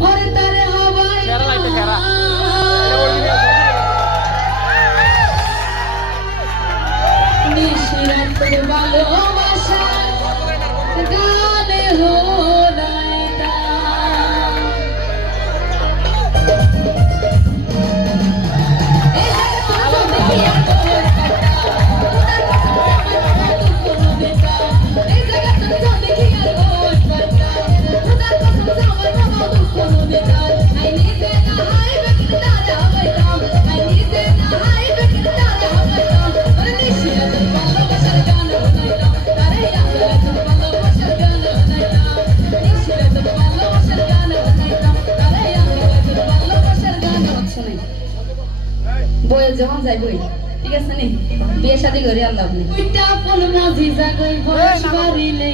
और तारे हवाई निशिरात ভালোবাসা গানে হলাই না এই জায়গা তো দেখি আর তোর কাটা তোর কথা কোনো বেটা এই জায়গা তো দেখি আর তোর কাটা তোর কথা আমার কোনো বেটা আই নিজে না হাই বেকিন তারা হইলাম আই নিজে না হাই বেকিন তারা হইলাম ওরে নিশিরাত ভালোবাসার গান হইলাম আরে আমরা তো ভালোবাসার গান হইলাম নিশিরাত ভালোবাসার গান হইলাম আরে আমরা তো ভালোবাসার গান শুনি বয়ে যখন যাই বই ঠিক আছে নি বিয়ে শাদী করে আল্লাহ আপনি ওইটা ফুল মাঝি জাগই বয়স বাড়িলে